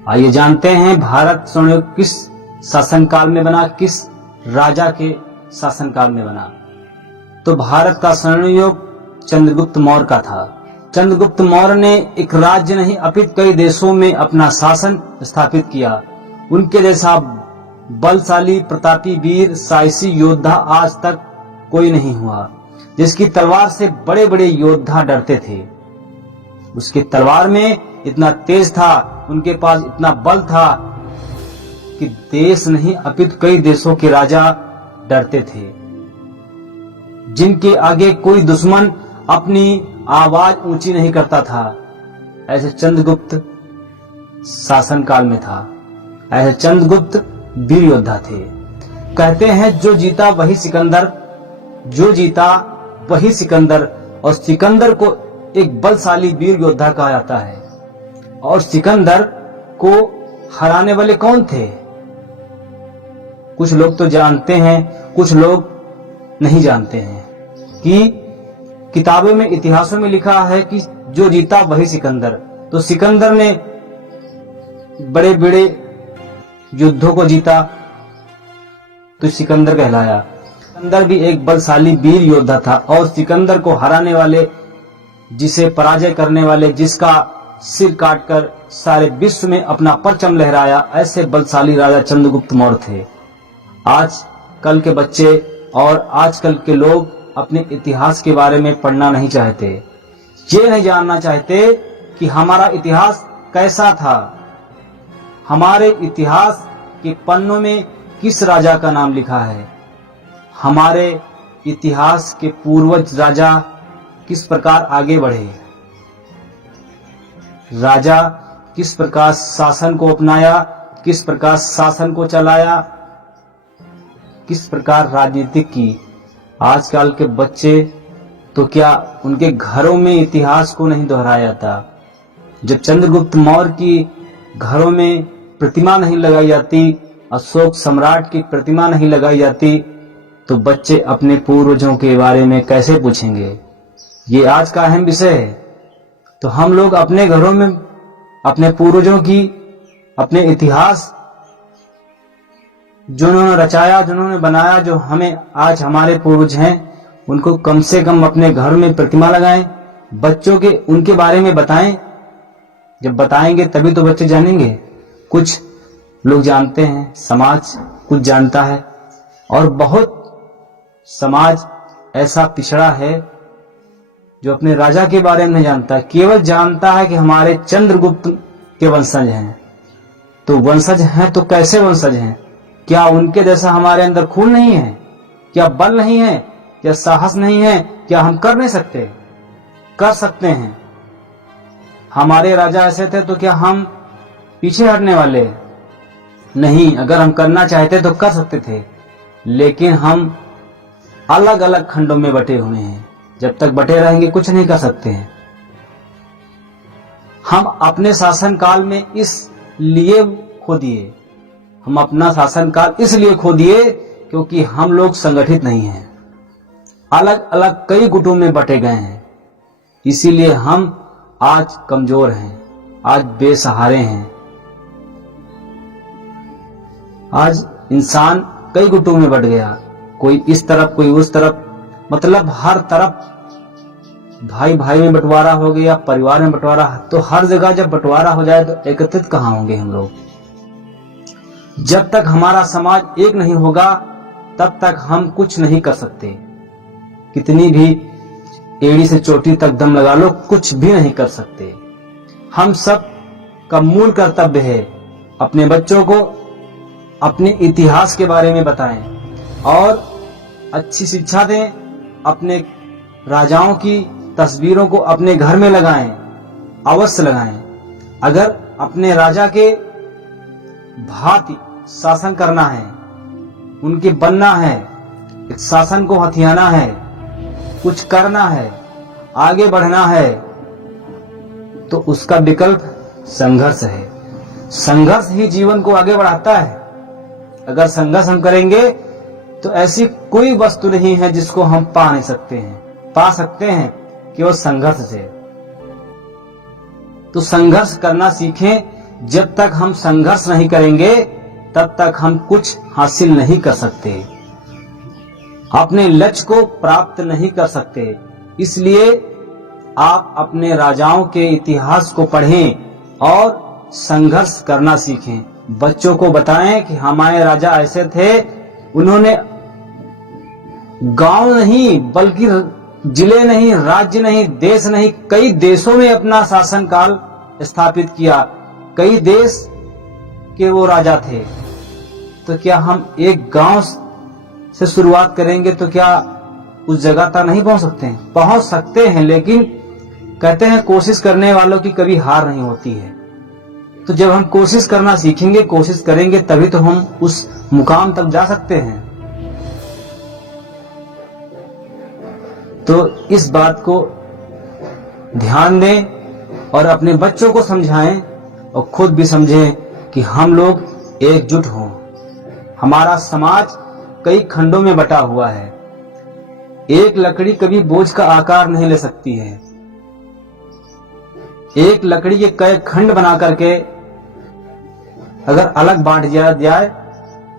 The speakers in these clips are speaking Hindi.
आइए जानते हैं भारत स्वर्णयुग किस शासनकाल में बना, किस राजा के शासनकाल में बना। तो भारत का स्वर्णयुग चंद्रगुप्त मौर्य का था। चंद्रगुप्त मौर्य ने एक राज्य नहीं अपितु कई देशों में अपना शासन स्थापित किया। उनके जैसा बलशाली, प्रतापी, वीर, साहसी योद्धा आज तक कोई नहीं हुआ। जिसकी तलवार से बड़े बड़े योद्धा डरते थे। उसकी तलवार में इतना तेज था, उनके पास इतना बल था कि देश नहीं अपितु कई देशों के राजा डरते थे। जिनके आगे कोई दुश्मन अपनी आवाज ऊंची नहीं करता था, ऐसे चंद्रगुप्त शासनकाल में था। ऐसे चंद्रगुप्त वीर योद्धा थे। कहते हैं जो जीता वही सिकंदर, जो जीता वही सिकंदर। और सिकंदर को एक बलशाली वीर योद्धा कहा जाता है। और सिकंदर को हराने वाले कौन थे? कुछ लोग तो जानते हैं, कुछ लोग नहीं जानते हैं कि किताबों में, इतिहासों में लिखा है कि जो जीता वही सिकंदर। तो सिकंदर ने बड़े बड़े युद्धों को जीता तो सिकंदर कहलाया। सिकंदर भी एक बलशाली वीर योद्धा था। और सिकंदर को हराने वाले, जिसे पराजय करने वाले, जिसका सिर काटकर सारे विश्व में अपना परचम लहराया, ऐसे बलशाली राजा चंद्रगुप्त मौर्य थे। आज कल के बच्चे और आजकल के लोग अपने इतिहास के बारे में पढ़ना नहीं चाहते। ये नहीं जानना चाहते कि हमारा इतिहास कैसा था, हमारे इतिहास के पन्नों में किस राजा का नाम लिखा है, हमारे इतिहास के पूर्वज राजा किस प्रकार आगे बढ़े, राजा किस प्रकार शासन को अपनाया, किस प्रकार शासन को चलाया, किस प्रकार राजनीति की। आजकल के बच्चे तो क्या उनके घरों में इतिहास को नहीं दोहराया जाता। जब चंद्रगुप्त मौर्य की घरों में प्रतिमा नहीं लगाई जाती, अशोक सम्राट की प्रतिमा नहीं लगाई जाती, तो बच्चे अपने पूर्वजों के बारे में कैसे पूछेंगे? ये आज का अहम विषय है। तो हम लोग अपने घरों में अपने पूर्वजों की, अपने इतिहास जो उन्होंने रचाया, जिन्होंने बनाया, जो हमें आज हमारे पूर्वज हैं, उनको कम से कम अपने घर में प्रतिमा लगाएं, बच्चों के उनके बारे में बताएं। जब बताएंगे तभी तो बच्चे जानेंगे। कुछ लोग जानते हैं, समाज कुछ जानता है, और बहुत समाज ऐसा पिछड़ा है जो अपने राजा के बारे में नहीं जानता, केवल जानता है कि हमारे चंद्रगुप्त के वंशज हैं। तो वंशज हैं तो कैसे वंशज हैं? क्या उनके जैसा हमारे अंदर खून नहीं है? क्या बल नहीं है? क्या साहस नहीं है? क्या हम कर नहीं सकते? कर सकते हैं। हमारे राजा ऐसे थे तो क्या हम पीछे हटने वाले? नहीं, अगर हम करना चाहते तो कर सकते थे। लेकिन हम अलग अलग खंडों में बटे हुए हैं। जब तक बटे रहेंगे कुछ नहीं कर सकते हैं। हम अपने शासनकाल में इसलिए खो दिए, हम अपना शासनकाल इसलिए खो दिए क्योंकि हम लोग संगठित नहीं हैं, अलग अलग कई गुटों में बटे गए हैं। इसीलिए हम आज कमजोर हैं, आज बेसहारे हैं। आज इंसान कई गुटों में बट गया, कोई इस तरफ कोई उस तरफ, मतलब हर तरफ भाई भाई में बंटवारा हो गया, परिवार में बंटवारा। तो हर जगह जब बंटवारा हो जाए तो एकत्रित कहां होंगे हम लोग? जब तक हमारा समाज एक नहीं होगा तब तक हम कुछ नहीं कर सकते। कितनी भी एड़ी से चोटी तक दम लगा लो, कुछ भी नहीं कर सकते। हम सब का मूल कर्तव्य है अपने बच्चों को अपने इतिहास के बारे में बताएं और अच्छी शिक्षा दें। अपने राजाओं की तस्वीरों को अपने घर में लगाएं, अवश्य लगाएं। अगर अपने राजा के भांति शासन करना है, उनके बनना है, इस शासन को हथियाना है, कुछ करना है, आगे बढ़ना है, तो उसका विकल्प संघर्ष है। संघर्ष ही जीवन को आगे बढ़ाता है। अगर संघर्ष हम करेंगे तो ऐसी कोई वस्तु नहीं है जिसको हम पा नहीं सकते हैं। पा सकते हैं केवल संघर्ष से। तो संघर्ष करना सीखें, जब तक हम संघर्ष नहीं करेंगे तब तक हम कुछ हासिल नहीं कर सकते, अपने लक्ष्य को प्राप्त नहीं कर सकते। इसलिए आप अपने राजाओं के इतिहास को पढ़ें और संघर्ष करना सीखें। बच्चों को बताएं कि हमारे राजा ऐसे थे, उन्होंने गांव नहीं बल्कि जिले नहीं, राज्य नहीं, देश नहीं, कई देशों में अपना शासनकाल स्थापित किया। कई देश के वो राजा थे। तो क्या हम एक गांव से शुरुआत करेंगे तो क्या उस जगह तक नहीं पहुंच सकते हैं? पहुंच सकते हैं, लेकिन कहते हैं कोशिश करने वालों की कभी हार नहीं होती है। तो जब हम कोशिश करना सीखेंगे, कोशिश करेंगे, तभी तो हम उस मुकाम तक जा सकते हैं। तो इस बात को ध्यान दें और अपने बच्चों को समझाएं और खुद भी समझें कि हम लोग एकजुट हों। हमारा समाज कई खंडों में बटा हुआ है। एक लकड़ी कभी बोझ का आकार नहीं ले सकती है। एक लकड़ी के कई खंड बना करके अगर अलग बांट दिया जाए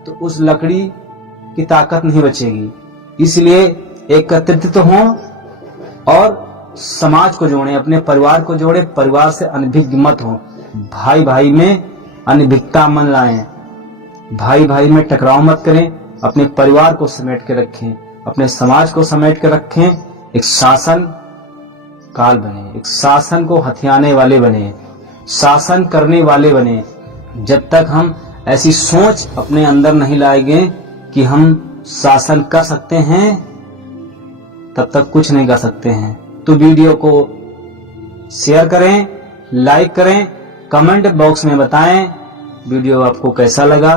तो उस लकड़ी की ताकत नहीं बचेगी। इसलिए एकत्रित तो हों और समाज को जोड़ें, अपने परिवार को जोड़ें, परिवार से अनभिज्ञ मत हो। भाई भाई में अनभिज्ञता मन लाएं, भाई भाई में टकराव मत करें। अपने परिवार को समेट के रखें, अपने समाज को समेट के रखें। एक शासन काल बने, एक शासन को हथियाने वाले बने, शासन करने वाले बने। जब तक हम ऐसी सोच अपने अंदर नहीं लाएंगे कि हम शासन कर सकते हैं, तब तक कुछ नहीं कर सकते हैं। तो वीडियो को शेयर करें, लाइक करें, कमेंट बॉक्स में बताएं वीडियो आपको कैसा लगा।